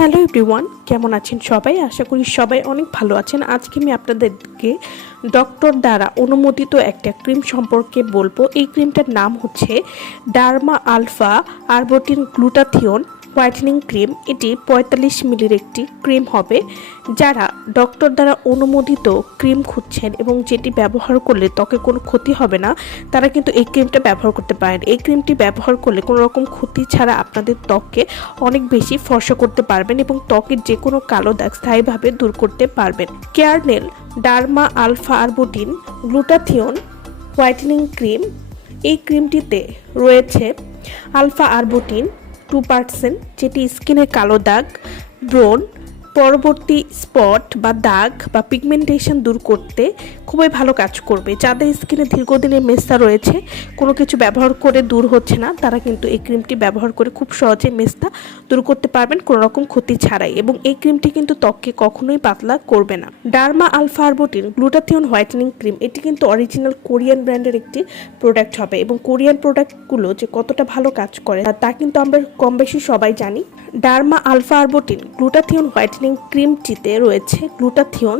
Hello everyone, কেমন আছেন সবাই? আশা করি সবাই অনেক ভালো আছেন। আজকে আমি আপনাদেরকে ডক্টর দ্বারা অনুমোদিত একটা ক্রিম সম্পর্কে বলবো। এই ক্রিমটার নাম হচ্ছে derma alpha arbutin glutathione whitening cream. এটি 45 মিলির একটি ক্রিম হবে। যারা ডক্টর দ্বারা অনুমোদিত ক্রিম খুঁজছেন এবং যেটি ব্যবহার করলে ত্বকে কোনো ক্ষতি হবে না, তারা কিন্তু এই ক্রিমটা ব্যবহার করতে পারেন। এই ক্রিমটি ব্যবহার করলে কোনো রকম ক্ষতি ছাড়া আপনাদের ত্বককে অনেক বেশি ফর্সা করতে পারবেন এবং ত্বকের যে কোনো কালো দাগ স্থায়ীভাবে দূর করতে পারবেন। Carenel derma alpha arbutin glutathione whitening cream, এই ক্রিমটিতে রয়েছে আলফা আরবুটিন 2%, যেটি স্কিনের কালো দাগ, ব্রণ, পরবর্তী স্পট বা দাগ বা পিগমেন্টেশন দূর করতে খুবই ভালো কাজ করবে। যাদের স্কিনে দীর্ঘদিনের মেস্তা রয়েছে, কোনো কিছু ব্যবহার করে দূর হচ্ছে না, তারা কিন্তু এই ক্রিমটি ব্যবহার করে খুব সহজে মেস্তা দূর করতে পারবেন কোনো রকম ক্ষতি ছাড়াই। এবং এই ক্রিমটি কিন্তু ত্বককে কখনোই পাতলা করবে না। Derma alpha arbutin glutathione whitening cream, এটি কিন্তু অরিজিনাল কোরিয়ান ব্র্যান্ডের একটি প্রোডাক্ট হবে এবং কোরিয়ান প্রোডাক্টগুলো যে কতটা ভালো কাজ করে তা কিন্তু আমরা কম বেশি সবাই জানি। Derma alpha arbutin glutathione whitening ক্রিমটিতে রয়েছে গ্লুটাথিয়ন,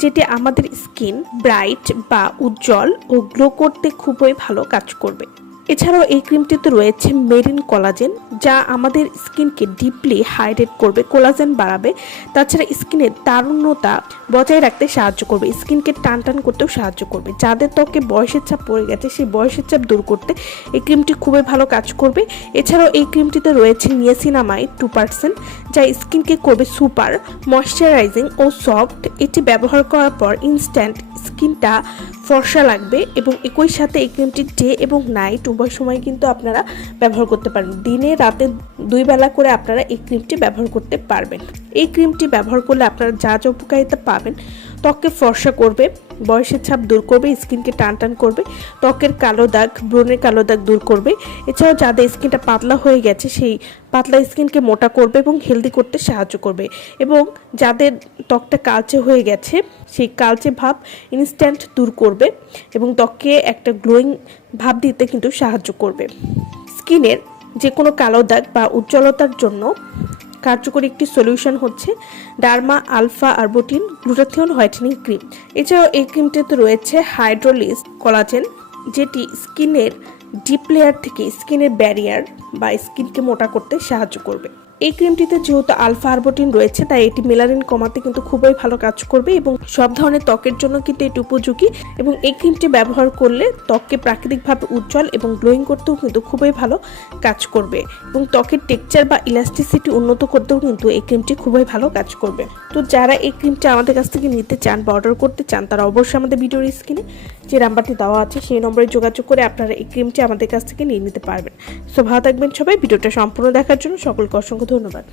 যেটি আমাদের স্কিন ব্রাইট বা উজ্জ্বল ও গ্লো করতে খুবই ভালো কাজ করবে। এছাড়াও এই ক্রিমটিতে রয়েছে মেরিন কোলাজেন, যা আমাদের স্কিনকে ডিপলি হাইড্রেট করবে, কোলাজেন বাড়াবে। তাছাড়া স্কিনের তারুণ্যতা বজায় রাখতে সাহায্য করবে, স্কিনকে টান টান করতেও সাহায্য করবে। যাদের ত্বকে বয়সের চাপ পড়ে গেছে, সেই বয়সের চাপ দূর করতে এই ক্রিমটি খুবই ভালো কাজ করবে। এছাড়াও এই ক্রিমটিতে রয়েছে নিয়াসিনামাইড 2%, যা স্কিনকে করবে সুপার ময়শ্চারাইজিং ও সফট। এটি ব্যবহার করার পর ইনস্ট্যান্ট স্কিনটা ফর্সা লাগবে এবং একই সাথে এই ক্রিমটি ডে এবং নাইট উভয় সময় কিন্তু আপনারা ব্যবহার করতে পারেন। দিনে রাতে 2 বেলা করে আপনারা এই ক্রিমটি ব্যবহার করতে পারবেন। এই ক্রিমটি ব্যবহার করলে আপনারা যা যা উপকারিতা পাবেন, ত্বককে ফর্সা করবে, বয়সের ছাপ দূর করবে, স্কিনকে টান টান করবে, ত্বকের কালো দাগ, ব্রণের কালো দাগ দূর করবে। এছাড়াও যাদের স্কিনটা পাতলা হয়ে গেছে, সেই পাতলা স্কিনকে মোটা করবে এবং হেলদি করতে সাহায্য করবে। এবং যাদের ত্বকটা কালচে হয়ে গেছে, সেই কালচে ভাব ইনস্ট্যান্ট দূর করবে এবং ত্বককে একটা গ্লোয়িং ভাব দিতে কিন্তু সাহায্য করবে। স্কিনের যে কোনো কালো দাগ বা উজ্জ্বলতার জন্য কার্যকরী একটি সলিউশন হচ্ছে derma alpha arbutin glutathione whitening cream. এছাড়াও এই ক্রিমটিতে রয়েছে হাইড্রোলিস কোলাজেন, যেটি স্কিনের ডিপ লেয়ার থেকে স্কিনের ব্যারিয়ার বা স্কিনকে মোটা করতে সাহায্য করবে। এই ক্রিমটিতে যেহেতু আলফা আরবুটিন রয়েছে, তাই এটি মেলানিন কমাতে কিন্তু খুবই ভালো কাজ করবে এবং সব ধরনের ত্বকের জন্য কিন্তু এটি উপযোগী। এবং এই ক্রিমটি ব্যবহার করলে ত্বককে প্রাকৃতিকভাবে উজ্জ্বল এবং গ্লোয়িং করতেও কিন্তু খুবই ভালো কাজ করবে এবং ত্বকের টেক্সচার বা ইলাস্টিসিটি উন্নত করতেও কিন্তু এই ক্রিমটি খুবই ভালো কাজ করবে। তো যারা এই ক্রিমটি আমাদের কাছ থেকে নিতে চান বা অর্ডার করতে চান, তারা অবশ্যই আমাদের ভিডিওর স্ক্রিনে যে নাম্বারটি দেওয়া আছে সেই নম্বরে যোগাযোগ করে আপনারা এই ক্রিমটি আমাদের কাছ থেকে নিয়ে নিতে পারবেন। সো ভালো থাকবেন সবাই। ভিডিওটা সম্পূর্ণ দেখার জন্য সকলকে অসংখ্য ধন্যবাদ।